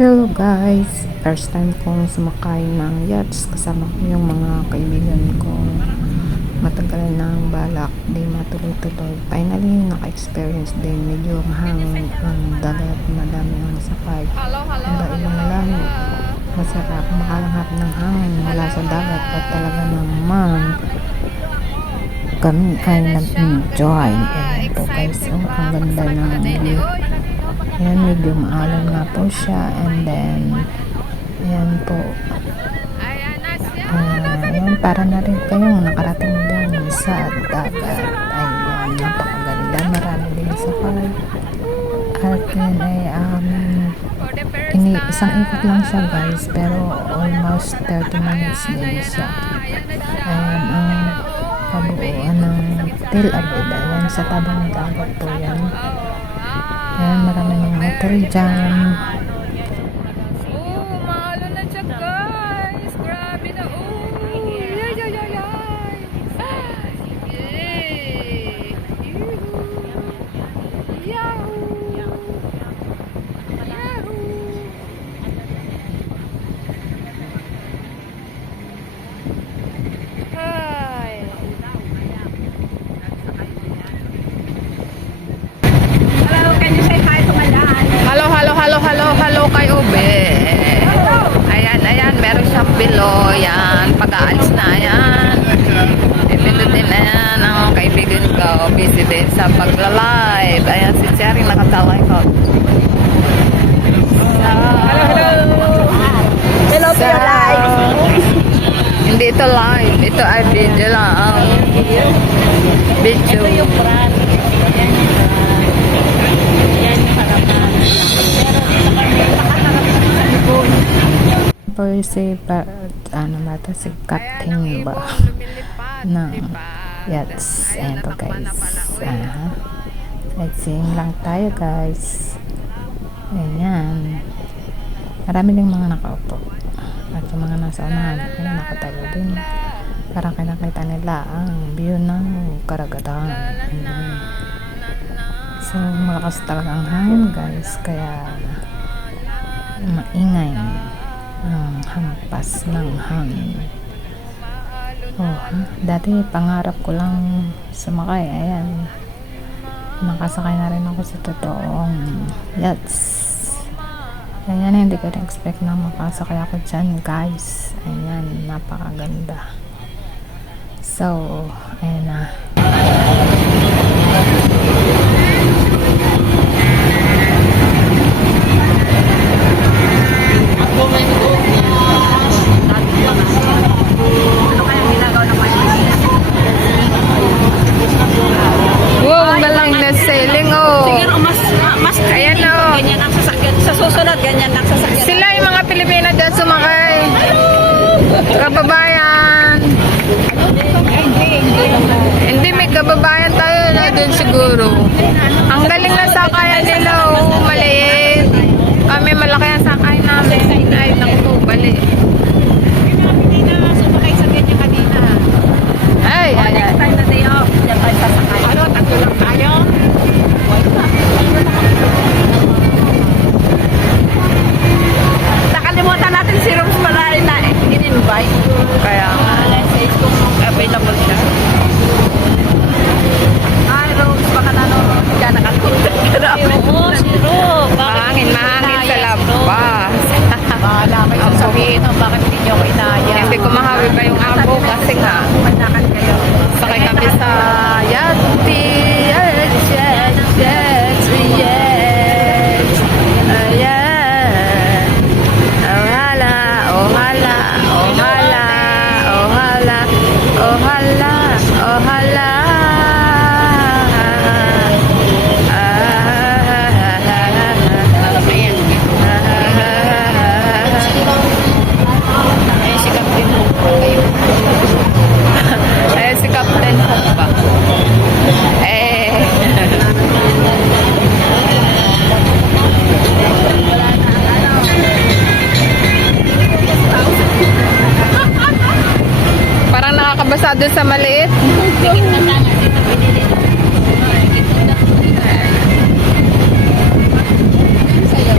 Hello guys! First time kong sumakay ng yachts kasama ko yung mga kaibigan ko. Matagal nang balak, di matuloy-tuloy. Finally, naka-experience din. Medyo mahangin ang dagat, madami ang sakay. Iba-ibang lahi. Masarap makalanghap ng hangin mula sa dagat at talaga naman kami ay nag-enjoy. Ayan po guys, ang ganda ng view. Ayan, medyo maalon nga po siya. And then, ayan po. Ayan, para na rin kayong nakarating din sa dagat. Ayan, napakaganda. Marami din sa park. At yun ay, isang ikot lang siya guys. Pero almost 30 minutes din siya. Ayan, ang kabuuan ng Tel Aviv. Ayan, sa tabang dagat po yan. Ayan, marami ng hotel dyan. Mahalo na siya guys. Grabe na. Yay, yay, yay, yay. Yay. Yahoo. Yahoo. Hi. Hello, can you say hi to my dad? Hello kay Ube. Ayan, meron siyang bilo. Yan, pag-aalis na yan. Ipindutin na yan ang kaibigan ko. Busy din sa pagla-live. Ayan, si Cherry nakataway ko. Hello to your life. Hindi ito live. Ito ay video lang. Video. Ito yung brand. Yan yung harapan. Pero dito kami nakaharap sa libon. Po si si Captain ba ng yachts. Ayan po guys. Sightseeing lang tayo guys. Ayan. Marami ding mga nakaupo. At yung mga nasa unahan, ayan, nakatayo din. Parang kinakita nila ang view ng karagatan. Ayan. So, malakas talaga ang hangin guys. Kaya, maingay ang hampas ng hangin. Dati pangarap ko lang sumakay. Ayan. Nakasakay na rin ako sa totoong yachts. Ayan, hindi ko na-expect na makasakay ako dyan guys. Ayan, napakaganda. So, ayan na. Ano kaya ginagawa ng malinis? Wow, ang galang na sailing Siguro mas Ayan, oh. ganyan ang sasakyan. Sa susunod, ganyan ang sasakyan. Sila yung mga Pilipino dyan sumakay. Kababayan. Hindi, may kababayan tayo na dun siguro. Ang galing na sakayan nila, maliit. Kami malaki ang sakay namin. Ay, naku, bali. Hindi na sumakay sa ganyan kanina. Ay, ay, ay. Next time na day off, diyan tayo sasakay. Ano, tatlo lang tayo? Nakalimutan natin si Rooms pala na in-invite. Kaya nga. Message kung available siya. Hi Rooms, baka nanonood ka, nakalimutan ka na. Oo, si Rooms. Mahangin sa labas. Bahala kayo sasabihin, bakit hindi nyo ako inaya? Hindi ko mahawi pa yung abo kasi nga. Pagdakan kayo. Sakay kami sa yachty. Yes. Ayan. Ohala. Eh, si Captain Hook po kayo. Ayan si Captain Hook ba? Parang nakakabasa doon sa maliit. Dikit na lang. Dito pinili na. Dikit na. Sa'yo.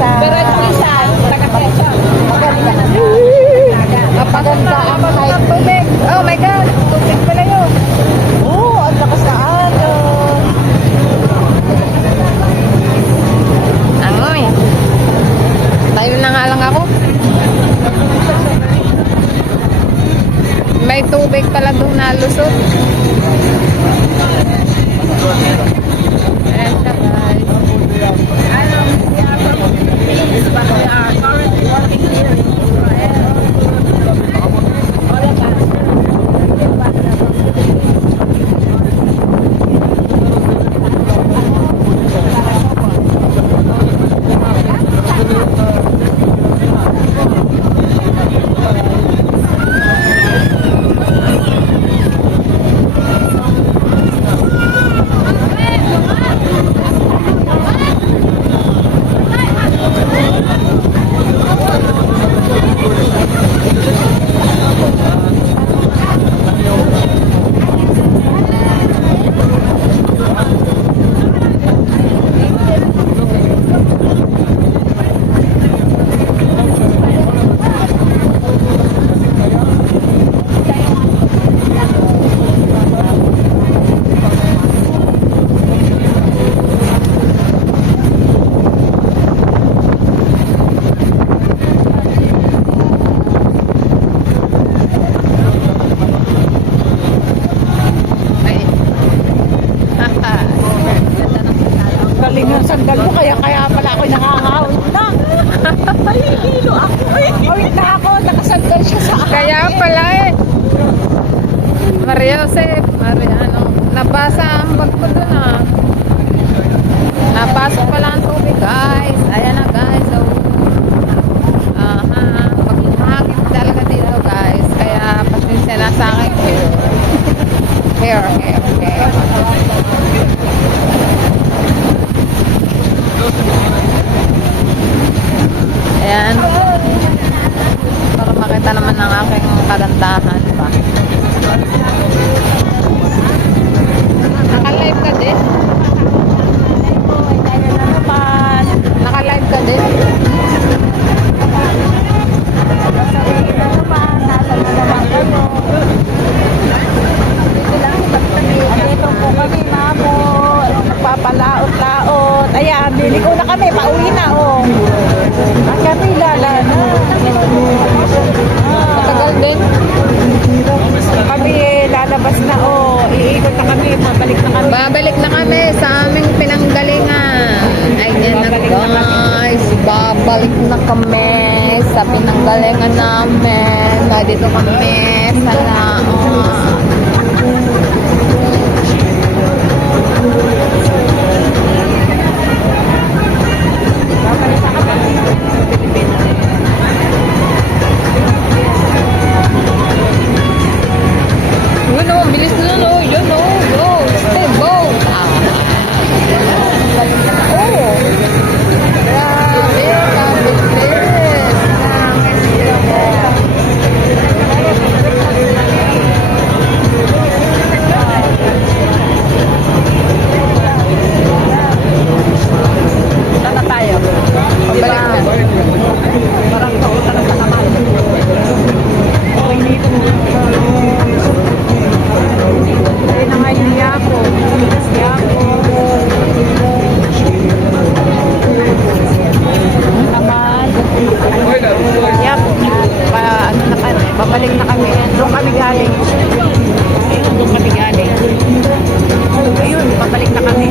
sa... Pero ito isa, taga-Quezon. Magaling ka na. Napaganda ako ng tubig. Oh my God, tubig pala yun. Oo, ang lakas na alon. Angoy. Tayo na nga lang ako. May tubig pala doon na lusot. Ayan siya guys. Galing yung sandal mo, kaya pala ako nakahawin na. Malihilo ako. Ay, na ako, nakasandal siya sa akin. Kaya pala eh. Maria Josep, ano, nabasa ang bag ko dun ah. Napasok pala ang tubig guys. Ayan na guys. So, maghangin talaga dito guys. Kaya pasensya na sa akin. Here. Ayan. Para makita naman ang aking kagandahan pa. Naka-live ka din? Naka-live ka din? Dito po kami, mamo. Nagpapalaot-laot. Ayan, bili ko na kami. Pauwi na, oh. Ang kami lala na. Matagal din? Kami lalabas na, oh. Iikot na kami. Mabalik na kami. Babalik na kami sa aming pinanggalingan. Ayan na guys. Babalik na kami sa pinanggalingan namin. Dito kami sa Laon. Yun o, bilis na no. Yun o, go. Stay boat. Saan na tayo? Balik na. Parang pauta na sa kamay. Ay, na nga yung yapo. Yapo. Naman. Yapo. Ano na kami? Babalik na kami. Doon kami galing. Doon kami galing. Ayun, babalik na kami.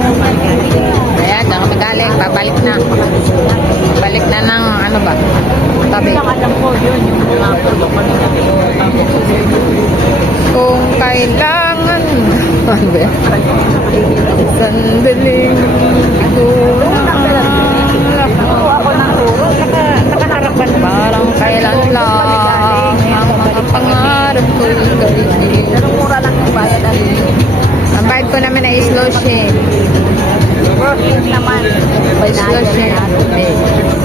Ayan, saan kami galing. Babalik na. Balik na ng ano ba? Tabi. Ang alam ko, yun. Yung mga tulong kami kami. Kung kailangan ano ba yan? Sandaling Ako ng turo. Nakaharapan ba? parang kailan lang ang mga pangarap ko'y gawin. Pero mura lang yung bayad. Ang bayad ko naman ay slow share. Working naman. By slow share.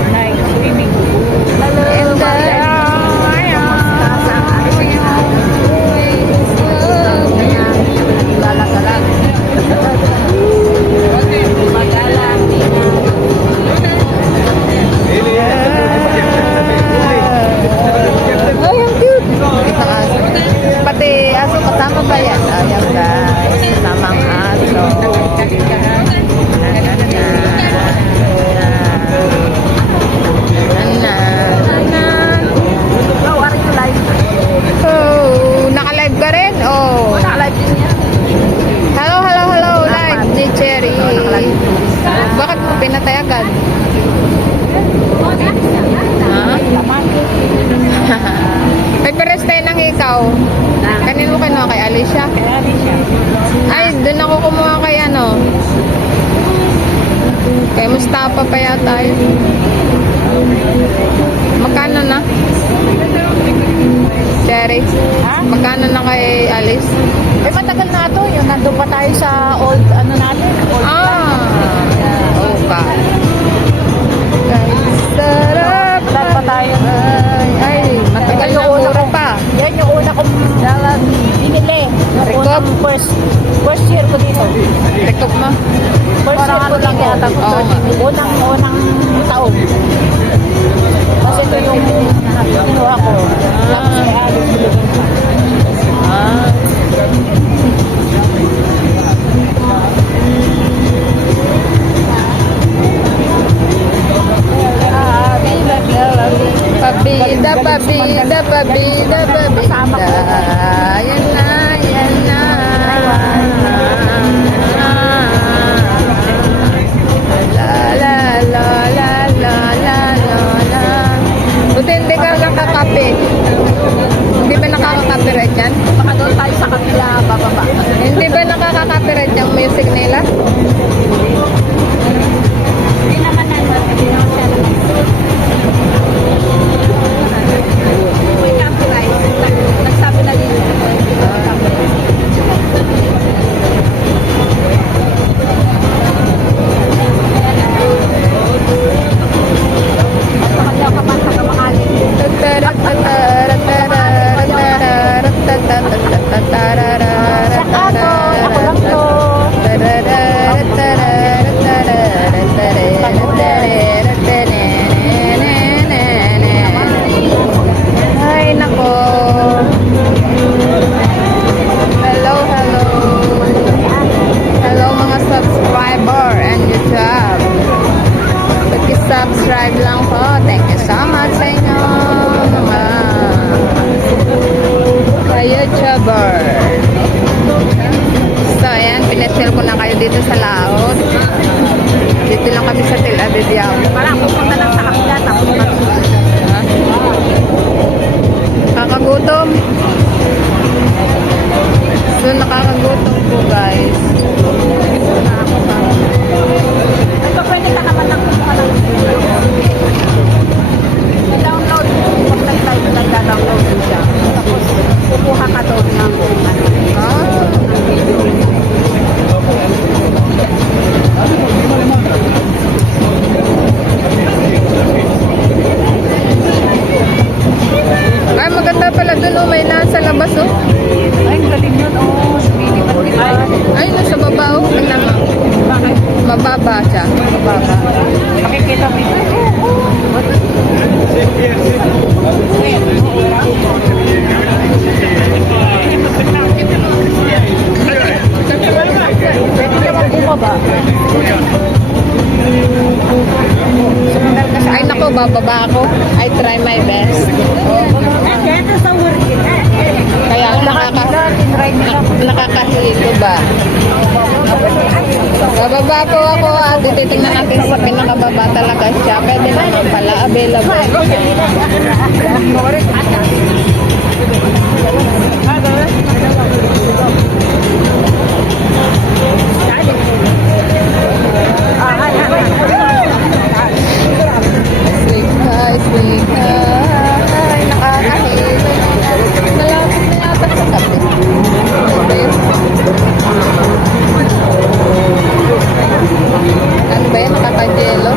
Like swimming pool. And Lalagalag. Magalang. Tulad. Ha? May pares tayo ng ikaw. Kanino mo kinuha? Kay Alicia? Kaya rin siya. Ay, doon ako kumuha kay ano. Kay Mustafa pa yata yun. Magkano na? Cherry? Ha? Magkano na kay Alice? Eh, matagal na ito. Yung nandun pa tayo sa old, ano natin? Old Okay. Guys, sarap. Lahat pa tayo. Ay, matagal na Yung una mura ko- pa. Yan yung una kong binili. Yung Record? unang first year ko dito. Rekop mo? First year ko lang yata. Oo nga. Unang taon. Kasi ito yung kinuha ko. Tapos may alis binigyan pa. Ah. Pabida, pabida, pabida, pabida. Yan na, yan na. La, la, la, la, la, la, la, la. Buti hindi ka nakakape. Hindi ba nakaka-copyright yan? Baka doon tayo sa kapila bababa. Hindi ba nakaka-copyright yung music nila? Hindi naman naman. Hindi naman siya may copyright. Nagsabi na din. Makalaw ka pa sa kamakali. Ay, nako. Hello, hello. Hello mga subscriber and YouTube. Pag-subscribe lang po. Thank you so much sa inyo mga ka-YouTuber. So, ayan. Pinasyal ko na kayo dito sa laot. Dito lang kami sa Tel Aviv. Parang pupunta lang sa kapila. Tapos Ha? Nakakagutom. So, nakakagutom po, guys. ito pwede ka naman ng kumuha ng i-download. Pag nag-live na i-download din siya. Tapos kukuha ka doon ng Ah. Ay, maganda pala dun, oh. May nasa labas, oh. ay, galing yun. Oh, sumilipat nila. Ay, nasa baba, oh. Tingnan mo. Bakit? Mababa siya. Mababa. Makikita mo ito. Pwede naman bumaba. Sumunod ka sa Ay, naku, bababa ako. I try my best. Kaya nakakahilo ba? Bababa po ako at titignan natin sa pinakababa talaga siya. Pwede naman pala, available. Sleep high, sleep high. Nakakahilo. Malapit na yata sa tabi. Ano ba yun? Nakakajelo?